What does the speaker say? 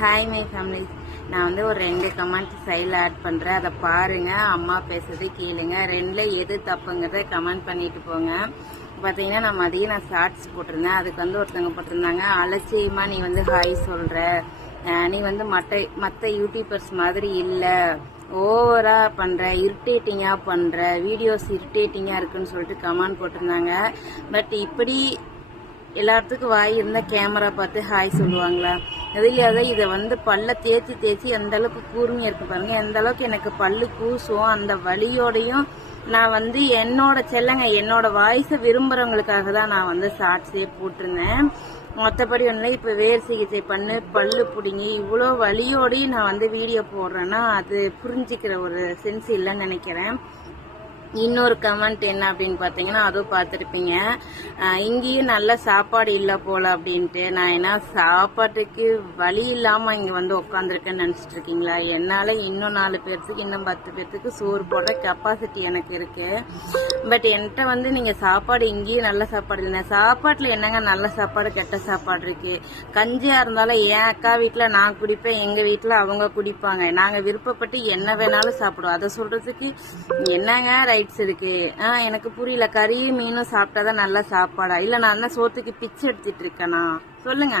Hi my family. நான் வந்து ஒரு 2 கமெண்ட் சைடில் ஆட் பண்ணுறேன். அதை பாருங்கள், அம்மா பேசுறது கேளுங்க. 2ல் எது தப்புங்கிறத கமெண்ட் பண்ணிட்டு போங்க. பார்த்தீங்கன்னா நான் ஷார்ட்ஸ் போட்டிருந்தேன். அதுக்கு வந்து ஒருத்தவங்க போட்டிருந்தாங்க, அலட்சியமா நீ வந்து ஹாய் சொல்கிற, நீ வந்து மற்ற யூடியூபர்ஸ் மாதிரி இல்லை, ஓவரா பண்ற, இரிட்டேட்டிங்கா பண்ற, வீடியோஸ் இரிட்டேட்டிங்கா இருக்குன்னு சொல்லிட்டு கமெண்ட் போட்டிருந்தாங்க. பட் இப்படி எல்லாத்துக்கும் வாய் இருந்தா கேமரா பார்த்து ஹாய் சொல்லுவாங்களா? அதுலயாவது இதை வந்து பல்ல தேய்ச்சி எந்த அளவுக்கு கூர்மையா இருக்கு பாருங்க. எந்த அளவுக்கு எனக்கு பல்லு கூசும், அந்த வலியோடையும் நான் வந்து என்னோட செல்லங்க, என்னோட வாய்ஸை விரும்புறவங்களுக்காக தான் நான் வந்து ஷார்ட்ஸே போட்டிருந்தேன். மற்றபடி ஒன்றும் இப்போ வேர் சிகிச்சை பண்ணு, பல்லு பிடிங்கி, இவ்வளோ வலியோடையும் நான் வந்து வீடியோ போடுறேன்னா அது புரிஞ்சிக்கிற ஒரு சென்ஸ் இல்லைன்னு நினைக்கிறேன். இன்னொரு கமெண்ட் என்ன அப்படின்னு பார்த்தீங்கன்னா, அதுவும் பார்த்துருப்பீங்க, இங்கேயும் நல்ல சாப்பாடு இல்லை போல அப்படின்ட்டு. நான் என்ன சாப்பாட்டுக்கு வழி இல்லாமல் இங்கே வந்து உட்காந்துருக்கேன்னு நினச்சிட்டு இருக்கீங்களா? என்னால் இன்னும் 4 பேர்த்துக்கு, இன்னும் 10 பேர்த்துக்கு சோறு போடுற கெப்பாசிட்டி எனக்கு இருக்கு. பட் என்கிட்ட வந்து நீங்கள் சாப்பாடு இங்கேயும் நல்ல சாப்பாடு இல்லை. சாப்பாட்டில் என்னங்க நல்ல சாப்பாடு கெட்ட சாப்பாடு இருக்கு? கஞ்சியாக இருந்தாலும் என் அக்கா வீட்டில் நான் குடிப்பேன், எங்கள் வீட்டில் அவங்க குடிப்பாங்க. நாங்கள் விருப்பப்பட்டு என்ன வேணாலும் சாப்பிடுவோம். அதை சொல்றதுக்கு என்னங்க ரைட்ஸ் இருக்கு? எனக்கு புரியல. கறி மீனும் சாப்பிட்டாதான் நல்ல சாப்பாடா? இல்ல நான் தான் சோத்துக்கு பிச்சை எடுத்துட்டு இருக்கேனா? சொல்லுங்க.